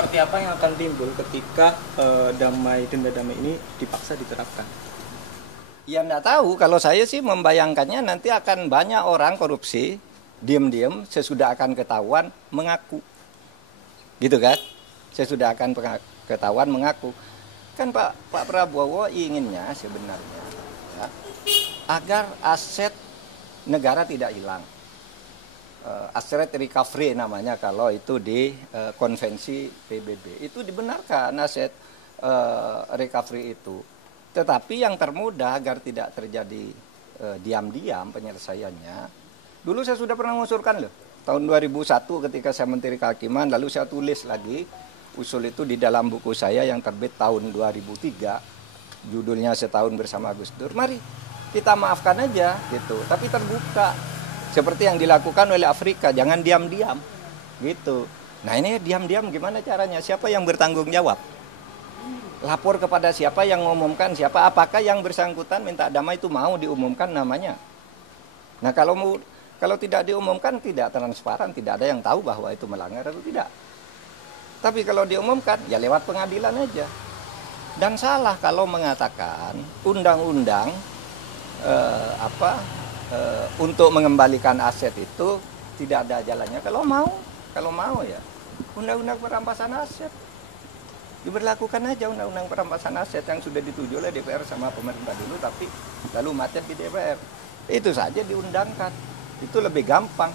seperti apa yang akan timbul ketika denda damai ini dipaksa diterapkan? Ya enggak tahu, kalau saya sih membayangkannya nanti akan banyak orang korupsi, diam-diam sesudah akan ketahuan mengaku. Gitu kan? Sesudah akan ketahuan mengaku. Kan Pak Prabowo inginnya sebenarnya ya, agar aset negara tidak hilang. Asset recovery namanya kalau itu di konvensi PBB. Itu dibenarkan aset recovery itu. Tetapi yang termudah agar tidak terjadi diam-diam penyelesaiannya. Dulu saya sudah pernah mengusulkan loh. Tahun 2001 ketika saya Menteri Kehakiman, lalu saya tulis lagi usul itu di dalam buku saya yang terbit tahun 2003. Judulnya Setahun Bersama Gus Dur. Mari kita maafkan aja gitu. Tapi terbuka. Seperti yang dilakukan oleh Afrika, jangan diam-diam gitu. Nah ini diam-diam gimana caranya? Siapa yang bertanggung jawab? Lapor kepada siapa yang mengumumkan siapa? Apakah yang bersangkutan minta damai itu mau diumumkan namanya? Nah kalau tidak diumumkan tidak transparan, tidak ada yang tahu bahwa itu melanggar atau tidak. Tapi kalau diumumkan ya lewat pengadilan aja. Dan salah kalau mengatakan undang-undang untuk mengembalikan aset itu tidak ada jalannya. Kalau mau ya undang-undang perampasan aset diberlakukan aja, undang-undang perampasan aset yang sudah dituju oleh DPR sama pemerintah dulu, tapi lalu macet di DPR. Itu saja diundangkan, itu lebih gampang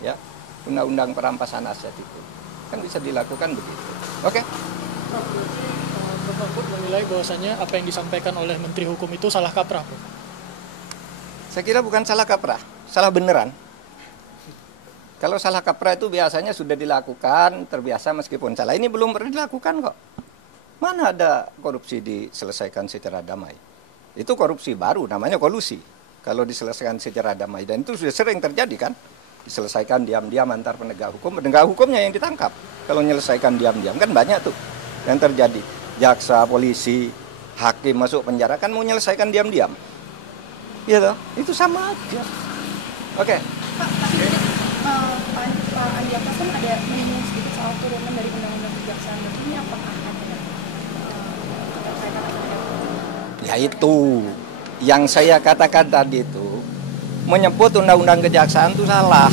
ya, undang-undang perampasan aset itu kan bisa dilakukan begitu. Oke? Bapak Put menilai bahwasanya apa yang disampaikan oleh Menteri Hukum itu salah kaprah, Pak. Saya kira bukan salah kaprah, salah beneran. Kalau salah kaprah itu biasanya sudah dilakukan, terbiasa meskipun salah. Ini belum pernah dilakukan kok. Mana ada korupsi diselesaikan secara damai? Itu korupsi baru, namanya kolusi. Kalau diselesaikan secara damai. Dan itu sudah sering terjadi kan? Diselesaikan diam-diam antar penegak hukum. Penegak hukumnya yang ditangkap. Kalau menyelesaikan diam-diam kan banyak tuh yang terjadi. Jaksa, polisi, hakim masuk penjara kan mau menyelesaikan diam-diam. Iya toh, itu sama aja. Oke. Pak Andi Atas kan ada menyinggung sedikit soal turunan dari undang-undang kejaksaan. Ini apakah ada keterkaitan atau tidak? Ya itu, yang saya katakan tadi itu, menyebut undang-undang kejaksaan itu salah.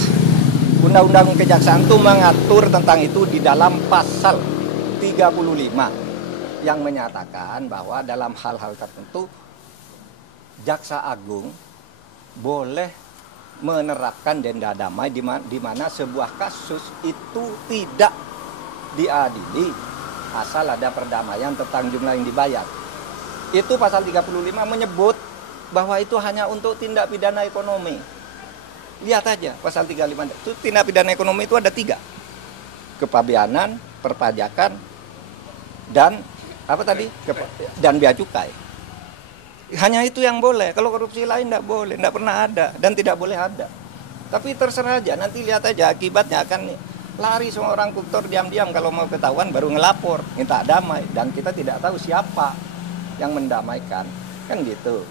Undang-undang kejaksaan itu mengatur tentang itu di dalam pasal 35 yang menyatakan bahwa dalam hal-hal tertentu Jaksa Agung boleh menerapkan denda damai di mana sebuah kasus itu tidak diadili asal ada perdamaian tentang jumlah yang dibayar. Itu pasal 35 menyebut bahwa itu hanya untuk tindak pidana ekonomi. Lihat aja pasal 35 itu tindak pidana ekonomi itu ada 3. Kepabeanan, perpajakan, dan apa tadi? Dan bea cukai. Hanya itu yang boleh. Kalau korupsi lain tidak boleh, tidak pernah ada dan tidak boleh ada. Tapi terserah aja, nanti lihat aja akibatnya akan lari semua orang koruptor diam-diam kalau mau ketahuan baru ngelapor, minta damai dan kita tidak tahu siapa yang mendamaikan. Kan gitu.